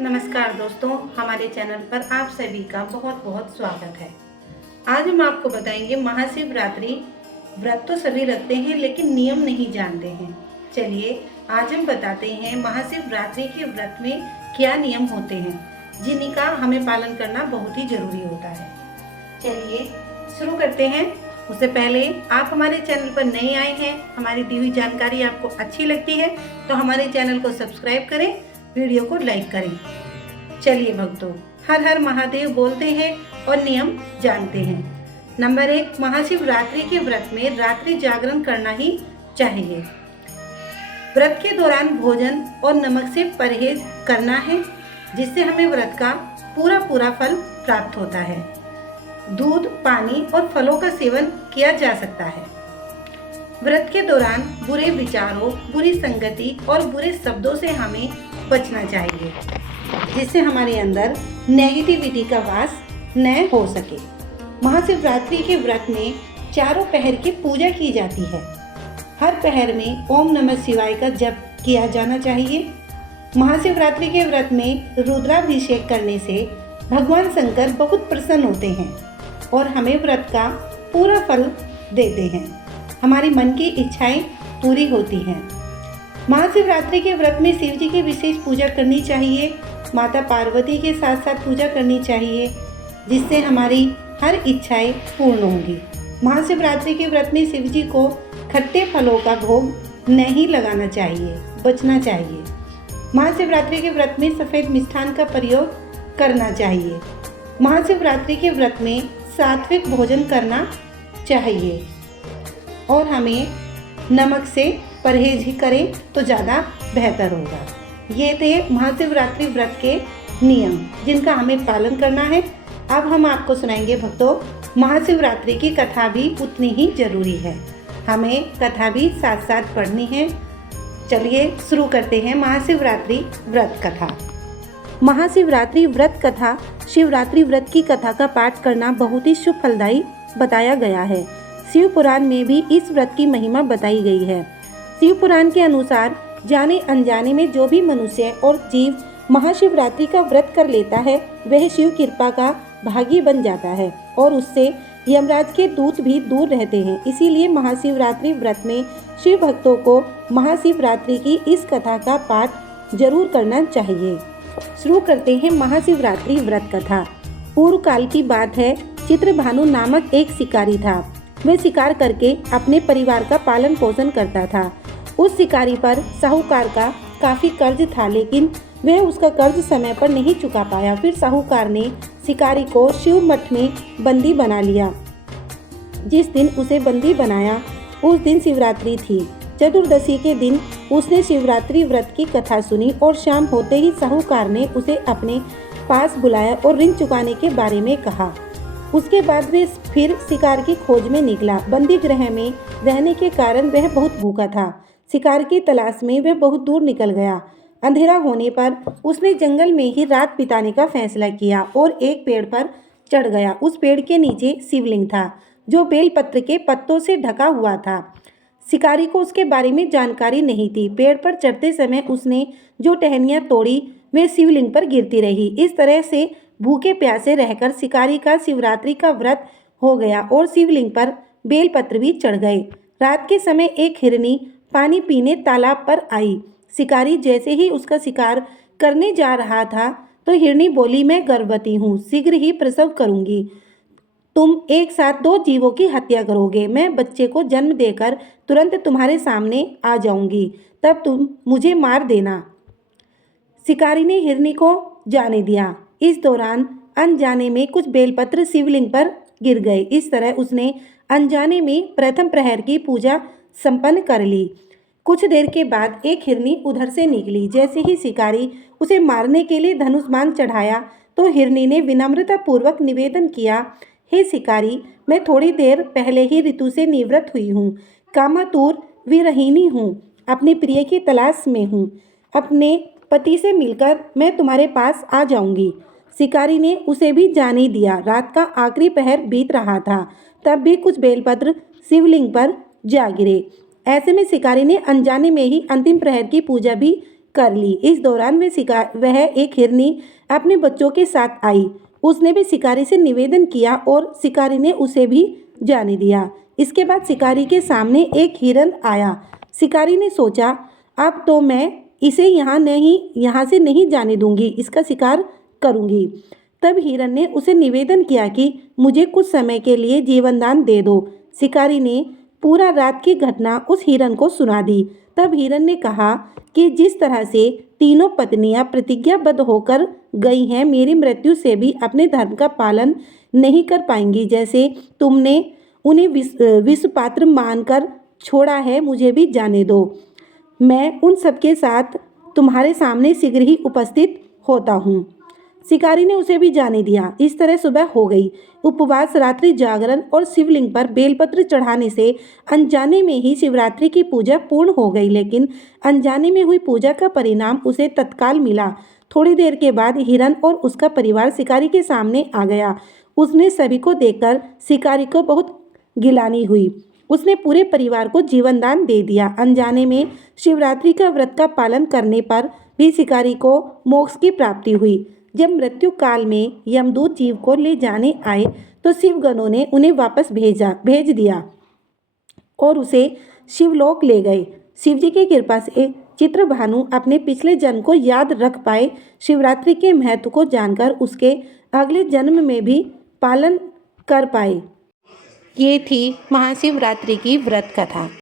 नमस्कार दोस्तों, हमारे चैनल पर आप सभी का बहुत बहुत स्वागत है। आज हम आपको बताएंगे महाशिवरात्रि व्रत तो सभी रखते हैं लेकिन नियम नहीं जानते हैं। चलिए आज हम बताते हैं महाशिवरात्रि के व्रत में क्या नियम होते हैं जिनका हमें पालन करना बहुत ही जरूरी होता है। चलिए शुरू करते हैं। उससे पहले आप हमारे चैनल पर नए आए हैं, हमारी दी हुई जानकारी आपको अच्छी लगती है तो हमारे चैनल को सब्सक्राइब करें, वीडियो को लाइक करें। चलिए भक्तों, हर हर महादेव बोलते हैं और नियम जानते हैं। नंबर 1, महाशिवरात्रि के व्रत में रात्रि जागरण करना ही चाहिए। व्रत के दौरान भोजन और नमक से परहेज करना है जिससे हमें व्रत का पूरा फल प्राप्त होता है। दूध, पानी और फलों का सेवन किया जा सकता है। व्रत के दौरान बुरे विचारों, बुरी संगति और बुरे शब्दों से हमें बचना चाहिए जिससे हमारे अंदर नेगेटिविटी का वास न हो सके। महाशिवरात्रि के व्रत में चारों पहर की पूजा की जाती है। हर पहर में ओम नमः शिवाय का जप किया जाना चाहिए। महाशिवरात्रि के व्रत में रुद्राभिषेक करने से भगवान शंकर बहुत प्रसन्न होते हैं और हमें व्रत का पूरा फल देते हैं। हमारी मन की इच्छाएं पूरी होती हैं। महाशिवरात्रि के व्रत में शिव जी की विशेष पूजा करनी चाहिए। माता पार्वती के साथ साथ पूजा करनी चाहिए जिससे हमारी हर इच्छाएं पूर्ण होंगी। महाशिवरात्रि के व्रत में शिव जी को खट्टे फलों का भोग नहीं लगाना चाहिए, बचना चाहिए। महाशिवरात्रि के व्रत में सफ़ेद मिष्ठान का प्रयोग करना चाहिए। महाशिवरात्रि के व्रत में सात्विक भोजन करना चाहिए और हमें नमक से परहेज ही करें तो ज़्यादा बेहतर होगा। ये थे महाशिवरात्रि व्रत के नियम जिनका हमें पालन करना है। अब हम आपको सुनाएंगे भक्तों, महाशिवरात्रि की कथा भी उतनी ही जरूरी है। हमें कथा भी साथ साथ पढ़नी है। चलिए शुरू करते हैं महाशिवरात्रि व्रत कथा। महाशिवरात्रि व्रत कथा। शिवरात्रि व्रत की कथा का पाठ करना बहुत ही शुभ फलदायी बताया गया है। शिव पुराण में भी इस व्रत की महिमा बताई गई है। शिव पुराण के अनुसार जाने अनजाने में जो भी मनुष्य और जीव महाशिवरात्रि का व्रत कर लेता है वह शिव कृपा का भागी बन जाता है और उससे यमराज के दूत भी दूर रहते हैं। इसीलिए महाशिवरात्रि व्रत में शिव भक्तों को महाशिवरात्रि की इस कथा का पाठ जरूर करना चाहिए। शुरू करते हैं महाशिवरात्रि व्रत कथा। पूर्व काल की बात है। चित्रभानु नामक एक शिकारी था। वह शिकार करके अपने परिवार का पालन पोषण करता था। उस शिकारी पर साहूकार का काफी कर्ज था लेकिन वह उसका कर्ज समय पर नहीं चुका पाया। फिर साहूकार ने शिकारी को शिव मठ में बंदी बना लिया। जिस दिन उसे बंदी बनाया उस दिन शिवरात्रि थी। चतुर्दशी के दिन उसने शिवरात्रि व्रत की कथा सुनी और शाम होते ही साहूकार ने उसे अपने पास बुलाया और ऋण चुकाने के बारे में कहा। उसके बाद वे फिर शिकार की खोज में निकला। बंदी गृह में रहने के कारण वह बहुत भूखा था। शिकार की तलाश में वह बहुत दूर निकल गया। अंधेरा होने पर उसने जंगल में ही रात बिताने का फैसला किया और एक पेड़ पर चढ़ गया। उस पेड़ के नीचे शिवलिंग था जो बेलपत्र के पत्तों से ढका हुआ था। शिकारी को उसके बारे में जानकारी नहीं थी। पेड़ पर चढ़ते समय उसने जो टहनियाँ तोड़ी वे शिवलिंग पर गिरती रही। इस तरह से भूखे प्यासे रहकर शिकारी का शिवरात्रि का व्रत हो गया और शिवलिंग पर बेलपत्र भी चढ़ गए। रात के समय एक हिरनी पानी पीने तालाब पर आई। शिकारी जैसे ही उसका शिकार करने जा रहा था तो हिरनी बोली, मैं गर्भवती हूँ, शीघ्र ही प्रसव करूँगी। तुम एक साथ 2 जीवों की हत्या करोगे। मैं बच्चे को जन्म देकर तुरंत तुम्हारे सामने आ जाऊँगी, तब तुम मुझे मार देना। शिकारी ने हिरनी को जाने दिया। इस दौरान अनजाने में कुछ बेलपत्र शिवलिंग पर गिर गए। इस तरह उसने अनजाने में प्रथम प्रहर की पूजा संपन्न कर ली। कुछ देर के बाद एक हिरनी उधर से निकली। जैसे ही शिकारी उसे मारने के लिए धनुष बाण चढ़ाया तो हिरनी ने विनम्रता पूर्वक निवेदन किया, हे शिकारी, मैं थोड़ी देर पहले ही ऋतु से निवृत्त हुई हूँ। कामातुर विरहिणी हूँ, अपने प्रिय की तलाश में हूँ। अपने पति से मिलकर मैं तुम्हारे पास आ जाऊंगी। शिकारी ने उसे भी जाने दिया। रात का आखिरी पहर बीत रहा था, तब भी कुछ बेलपत्र शिवलिंग पर जा गिरे। ऐसे में शिकारी ने अनजाने में ही अंतिम प्रहर की पूजा भी कर ली। इस दौरान वह एक हिरनी अपने बच्चों के साथ आई। उसने भी शिकारी से निवेदन किया और शिकारी ने उसे भी जाने दिया। इसके बाद शिकारी के सामने एक हिरन आया। शिकारी ने सोचा, अब तो मैं इसे यहाँ से नहीं जाने दूंगी, इसका शिकार करूंगी। तब हिरन ने उसे निवेदन किया कि मुझे कुछ समय के लिए जीवन दान दे दो। शिकारी ने पूरा रात की घटना उस हिरन को सुना दी। तब हिरन ने कहा कि जिस तरह से तीनों पत्नियां प्रतिज्ञाबद्ध होकर गई हैं, मेरी मृत्यु से भी अपने धर्म का पालन नहीं कर पाएंगी। जैसे तुमने उन्हें विष पात्र मानकर छोड़ा है, मुझे भी जाने दो। मैं उन सबके साथ तुम्हारे सामने शीघ्र ही उपस्थित होता हूँ। शिकारी ने उसे भी जाने दिया। इस तरह सुबह हो गई। उपवास, रात्रि जागरण और शिवलिंग पर बेलपत्र चढ़ाने से अनजाने में ही शिवरात्रि की पूजा पूर्ण हो गई। लेकिन अनजाने में हुई पूजा का परिणाम उसे तत्काल मिला। थोड़ी देर के बाद हिरन और उसका परिवार शिकारी के सामने आ गया। उसने सभी को देखकर शिकारी को बहुत गिलानी हुई। उसने पूरे परिवार को जीवन दान दे दिया। अनजाने में शिवरात्रि का व्रत का पालन करने पर भी शिकारी को मोक्ष की प्राप्ति हुई। जब मृत्यु काल में यमदूत जीव को ले जाने आए तो शिवगणों ने उन्हें वापस भेज दिया और उसे शिवलोक ले गए। शिवजी की कृपा से चित्रभानु अपने पिछले जन्म को याद रख पाए। शिवरात्रि के महत्व को जानकर उसके अगले जन्म में भी पालन कर पाए। ये थी महाशिवरात्रि की व्रत कथा।